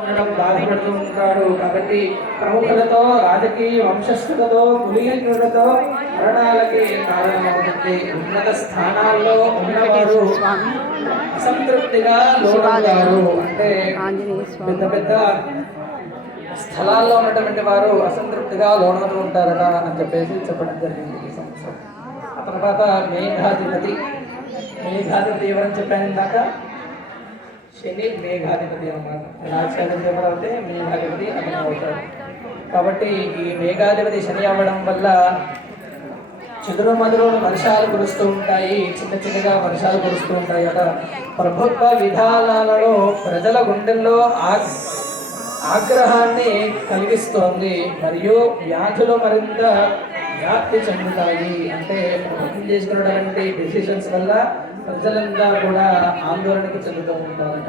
ఉండడం బాధపడుతూ ఉంటాడు. కాబట్టి ప్రముఖులతో రాజకీయ వంశస్థులతో కులీనులతో మరణాలకి కారణమవుతుంది. ఉన్నత స్థానాల్లో ఉన్నవారు అసంతృప్తిగా లోనవుతారు. అంటే పెద్ద పెద్ద స్థలాల్లో ఉన్నటువంటి వారు అసంతృప్తిగా లోనవుతూ ఉంటారట అని చెప్పేసి చెప్పడం జరిగింది ఈ సంవత్సరం. ఆ తర్వాత మేఘాధిపతి ఎవరని చెప్పాను ఇందాక? శని మేఘాధిపతి అన్నమాట. రాజ్యాధిపతి ఎవరైతే మేఘాధిపతి అతను అవుతాడు. కాబట్టి ఈ మేఘాధిపతి శని అవ్వడం వల్ల చెదురు మదురు వర్షాలు కురుస్తూ ఉంటాయి, చిన్న చిన్నగా వర్షాలు కురుస్తూ ఉంటాయి అట. ప్రభుత్వ విధానాలలో ప్రజల గుండెల్లో ఆగ్రహాన్ని కలిగిస్తోంది మరియు వ్యాధులు మరింత వ్యాప్తి చెందుతాయి. అంటే ప్రభుత్వం చేసుకున్నటువంటి డెసిషన్స్ వల్ల ప్రజలంతా కూడా ఆందోళనకి చెందుతూ ఉంటారట.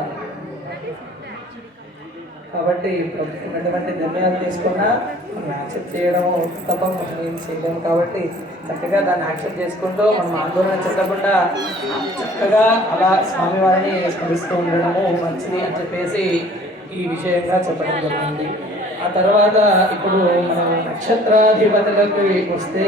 కాబట్టి ప్రభుత్వం నిర్ణయాలు తీసుకున్నా మనం యాక్సెప్ట్ చేయడం తప్ప మనం ఏం చేయలేము. కాబట్టి చక్కగా దాన్ని యాక్సెప్ట్ చేసుకుంటూ మనం ఆందోళన చెందకుండా చక్కగా అలా స్వామివారిని స్మరిస్తూ ఉండడము మంచిది అని చెప్పేసి ఈ విషయంగా చెప్పడం జరిగింది. ఆ తర్వాత ఇప్పుడు మనం నక్షత్రాధిపతులకు వస్తే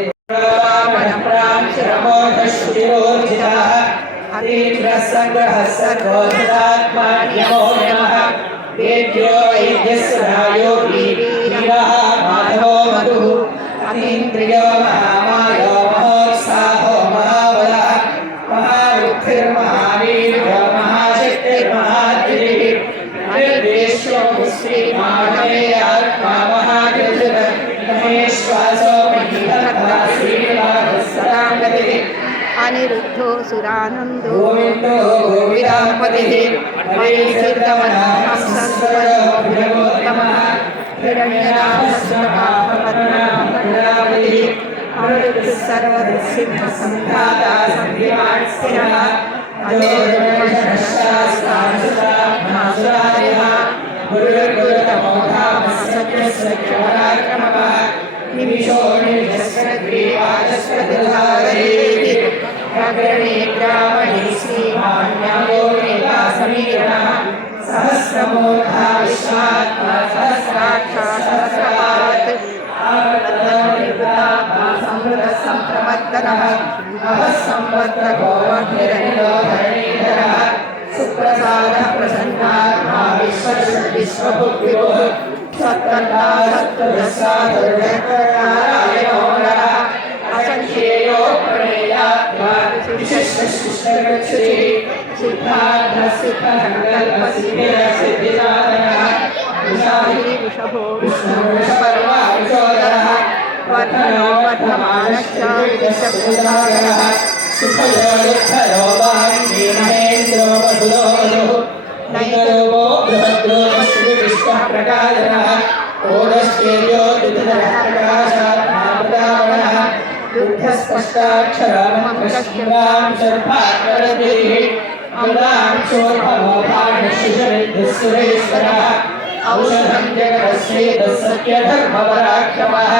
अनिरुद्धो सुरानन्दो गोविदाम्पतिः मणिसिद्धमनोत्तमः हिरण्यनाभस्वभावपद्मनाभपद्मावतिः अमृतः सर्वसिद्धसम्भ्राता सन्धिमात्स्यः अजोर्षशास्त्रांशुराभासुरायः गुरुर्गुरुतमोधामस्सत्यसत्यपराक्रमः निमिषो निर्जस्रग्रीवाचस्रदुधारयेः अग्रणे ग्रामणे श्रीमान्यायो नेता समीरणः सहस्रमूर्धा विश्वात्मा सहस्राक्षा सहस्रपात् संप्रमत्तनः अवसंवत्तको वह्निरनिलो धरणीधरः सुप्रसादः प्रसन्नात्मा विश्वभुग्विभुः सत्तन्ना सत्तुरसादुर्गणारायणो नरः असंख्येयो प्रणेयात्मा विशिष्टशिष्टगच्छति सिद्धार्थसिद्धसङ्कल्पसिद्धिसाधनः विशाही वृषभो विष्णुवृषपर्वा विशोदरः वर्धनो वर्धमानश्च विदशपुरागणः सुखयो दुःखयो वाङ्गी महेन्द्रो वसुदो वसुः नैतरोगो बृहद्रोमश्रीविष्णः प्रकाशनः ओदश्चेर्यो दुधरः प्रकाशात्मा प्रदावनः दुग्धस्पष्टाक्षरामकृष्णां शर्भाकरतिः अमृतां शोभमोभाणशिशरिद्धुः सुरेश्वरः औषधं जगदस्येदः सत्यधर्मपराक्रमः